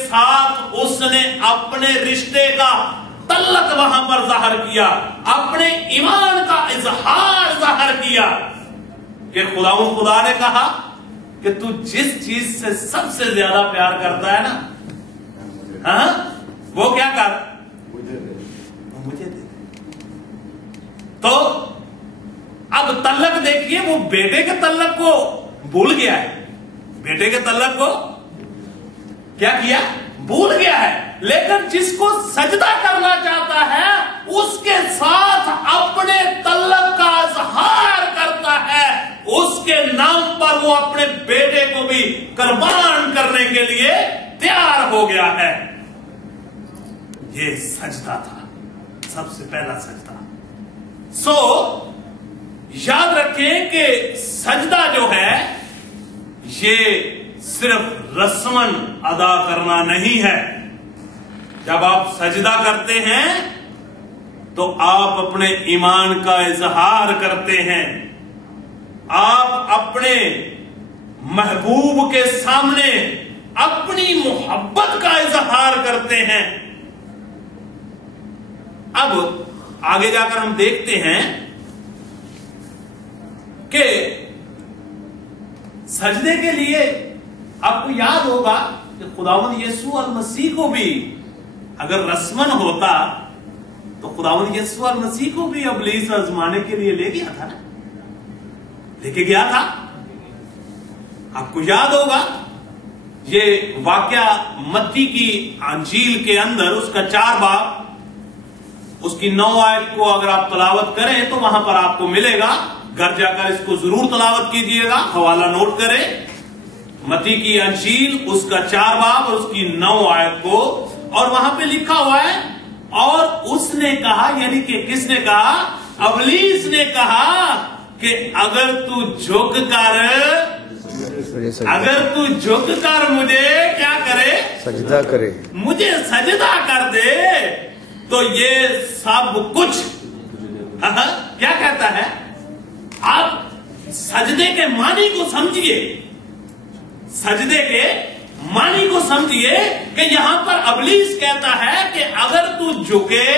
साथ उसने अपने रिश्ते का तल्लक वहां पर जाहिर किया, अपने ईमान का इजहार जाहिर किया कि खुदा ने कहा कि तू जिस चीज से सबसे ज्यादा प्यार करता है ना, हाँ, वो क्या कर, मुझे दे। तो अब तल्लक देखिए, वो बेटे के तल्लक को भूल गया है, बेटे के तल्लक को क्या किया, भूल गया है। लेकिन जिसको सजदा करना चाहता है उसके साथ अपने तल्लक का इजहार करता है, उसके नाम पर वो अपने बेटे को भी कुर्बान करने के लिए तैयार हो गया है। ये सजदा था, सबसे पहला सजदा। याद रखें कि सजदा जो है ये सिर्फ रस्मन अदा करना नहीं है। जब आप सजदा करते हैं तो आप अपने ईमान का इजहार करते हैं, आप अपने महबूब के सामने अपनी मोहब्बत का इजहार करते हैं। अब आगे जाकर हम देखते हैं कि सजदे के लिए आपको याद होगा कि खुदावंद यीशु अल मसीह को भी अगर रस्मन होता तो खुदावंद यीशु अल मसीह को भी इब्लीस आजमाने के लिए ले गया था ना, लेके गया था। आपको याद होगा ये वाकया मत्ती की अंजील के अंदर उसका 4 बाब उसकी 9 आयत को अगर आप तलावत करें तो वहां पर आपको मिलेगा। घर जाकर इसको जरूर तलावत कीजिएगा, हवाला नोट करें। मत्ती की अंजील उसका 4 बाब और उसकी 9 आयत को, और वहां पे लिखा हुआ है, और उसने कहा, यानी कि किसने कहा, इब्लीस ने कहा कि अगर तू झुक कर मुझे क्या करे, सजदा करे, मुझे सजदा कर दे तो ये सब कुछ क्या कहता है। आप सजदे के मानी को समझिए, सजदे के मानी को समझिए कि यहां पर इब्लीस कहता है कि अगर तू झुके,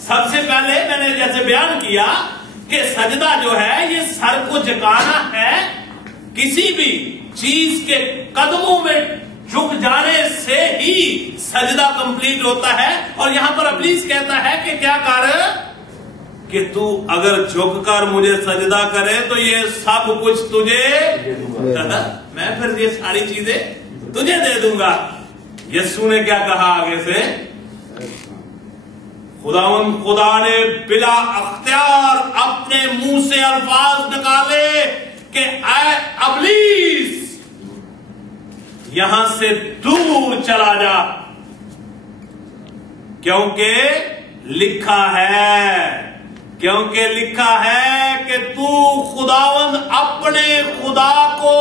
सबसे पहले मैंने जैसे बयान किया कि सजदा जो है ये सर को झुकाना है, किसी भी चीज के कदमों में झुक जाने से ही सजदा कंप्लीट होता है। और यहां पर इब्लीस कहता है कि क्या कर, कि तू अगर झुक कर मुझे सजदा करे तो ये सब कुछ तुझे मैं फिर ये सारी चीजें तुझे दे दूंगा। यीशु ने क्या कहा आगे से, खुदा ने बिला अख्तियार अपने मुंह से अल्फाज निकाले कि ऐ इब्लीस यहां से दूर चला जा, क्योंकि लिखा है कि तू खुदावंद अपने खुदा को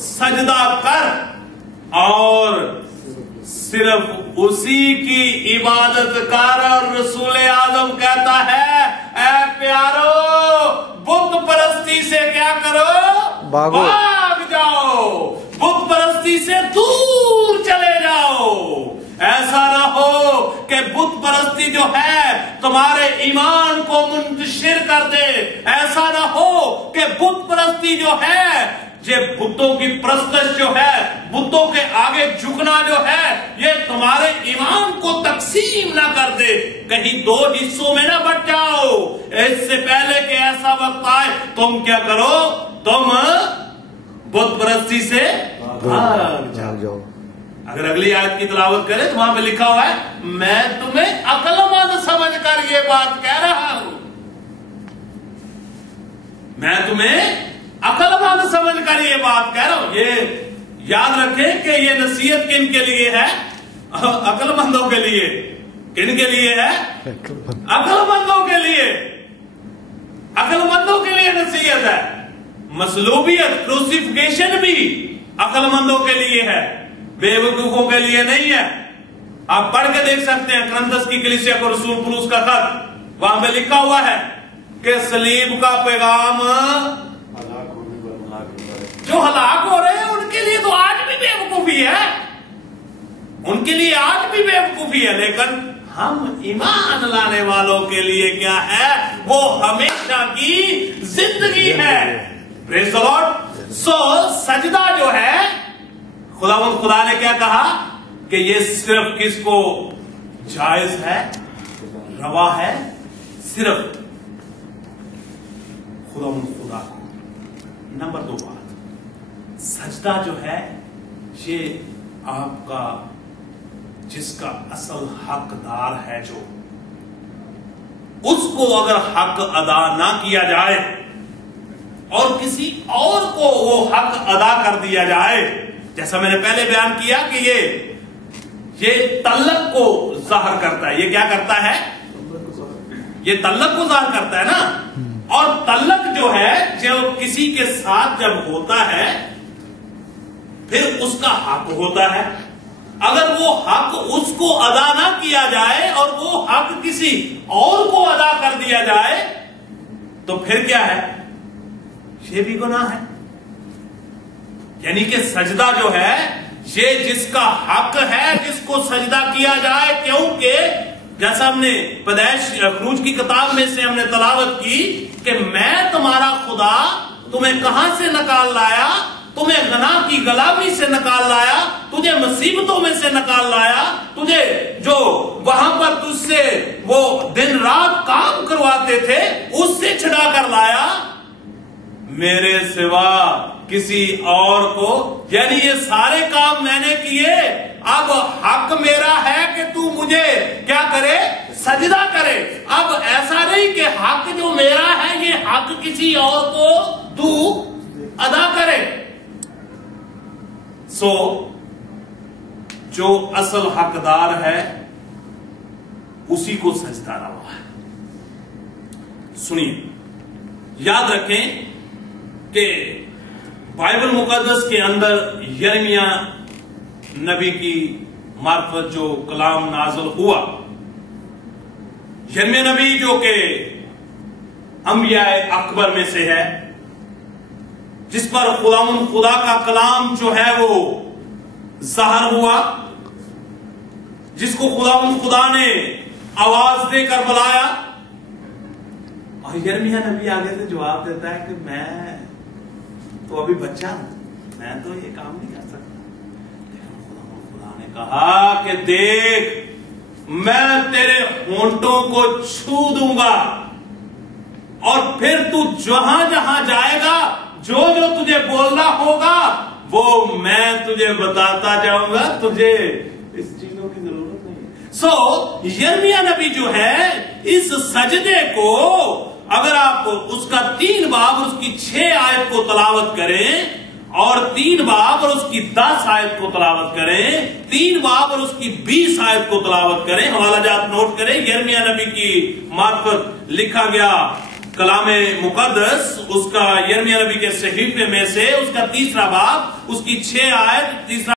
सजदा कर और सिर्फ उसी की इबादत कर। और रसूल आजम कहता है, ऐ प्यारो बुत परस्ती से क्या करो, भाग जाओ, बुत परस्ती से दूर चले जाओ। ऐसा ना हो कि बुत परस्ती जो है तुम्हारे ईमान को मुंतशिर कर दे, ऐसा ना हो कि बुत परस्ती जो है, ये बुतों की परस्तिश जो है, बुतों के आगे झुकना जो है, ये तुम्हारे ईमान को तकसीम ना कर दे, कहीं 2 हिस्सों में ना बट जाओ। इससे पहले कि ऐसा वक्त आए तुम क्या करो, तुम बुत परस्ती से भाग जाओ। अगर अगली आयत की तलावत करें तो वहां पे लिखा हुआ है, मैं तुम्हें अक्लमंद समझकर ये बात कह रहा हूं, मैं तुम्हें अक्लमंद समझकर ये बात कह रहा हूं। ये याद रखें कि ये नसीहत किन के लिए है, अक्लमंदों के लिए। किन के लिए है, अक्लमंदों के लिए, अक्लमंदों के लिए नसीहत है। मसलूबियत क्रूसिफिकेशन भी अक्लमंदों के लिए है, बेवकूफों के लिए नहीं है। आप पढ़ के देख सकते हैं करंथस की कलीसिया को रसूल पौलुस का खत, वहां पे लिखा हुआ है कि सलीब का पैगाम जो हलाक हो रहे हैं उनके लिए तो आज भी बेवकूफी है। ان کے لیے آج بھی بیوقوفی ہے، لیکن ہم ایمان لانے والوں کے لیے کیا ہے؟ وہ ہمیشہ کی زندگی ہے. پریز دی لارڈ. سو سجدہ جو ہے خدا نے کیا کہا کہ یہ صرف کس کو جائز ہے، روا ہے؟ صرف خدا کو. نمبر 2 بات، سجدہ جو ہے یہ آپ کا جس کا اصل حقدار ہے، جو اس کو اگر حق ادا نہ کیا جائے اور کسی اور کو وہ حق ادا کر دیا جائے، جیسا میں نے پہلے بیان کیا کہ یہ تعلق کو ظاہر کرتا ہے. یہ کیا کرتا ہے؟ یہ تعلق کو ظاہر کرتا ہے نا. اور تعلق جو ہے جو کسی کے ساتھ جب ہوتا ہے پھر اس کا حق ہوتا ہے. اگر وہ حق اس کو ادا نہ کیا جائے اور وہ حق کسی اور کو ادا کر دیا جائے تو پھر کیا ہے؟ یہ بھی گناہ ہے. یعنی کہ سجدہ جو ہے یہ جس کا حق ہے جس کو سجدہ کیا جائے، کیونکہ جیسا ہم نے پیدائش خروج کی کتاب میں سے ہم نے تلاوت کی کہ میں تمہارا خدا تمہیں کہاں سے نکال لایا، تمہیں گناہ کی غلامی سے نکال لایا، تجھے مصیبتوں میں سے نکال لایا، تجھے جو وہاں پر تجھ سے وہ دن رات کام کرواتے تھے اس سے چھڑا کر لایا، میرے سوا کسی اور کو. یعنی یہ سارے کام میں نے کیے، اب حق میرا ہے کہ تو مجھے کیا کرے؟ سجدہ کرے. اب ایسا نہیں کہ حق جو میرا ہے یہ حق کسی اور کو تو ادا کرے. سو جو اصل حقدار ہے اسی کو سجدہ روا ہے. سنیے، یاد رکھیں کہ بائبل مقدس کے اندر یرمیہ نبی کی معرفت جو کلام نازل ہوا، یرمیہ نبی جو کہ انبیاء اکبر میں سے ہے، جس پر خدا کا کلام جو ہے وہ ظاہر ہوا، جس کو خدا نے آواز دے کر بلایا، اور یرمیہ نبی آگے سے جواب دیتا ہے کہ میں تو ابھی بچہ ہوں، میں تو یہ کام نہیں کر سکتا. لیکن خدا نے کہا کہ دیکھ میں تیرے ہونٹوں کو چھو دوں گا اور پھر تو جہاں جہاں جائے گا جو جو تجھے بولنا ہوگا وہ میں تجھے بتاتا جاؤں گا، تجھے اس چیزوں کی ضرورت نہیں. سو یرمیہ نبی جو ہے اس سجدے کو اگر آپ اس کا 3 باب اور اس کی 6 آیت کو تلاوت کریں اور 3 باب اور اس کی 10 آیت کو تلاوت کریں، 3 باب اور اس کی 20 آیت کو تلاوت کریں، حوالہ جات نوٹ کریں. یرمیہ نبی کی معرفت لکھا گیا کلام مقدس، اس کا یرمیہ نبی کے صحیفے میں سے اس کا 3 باب، اس کی 6 آیت، 3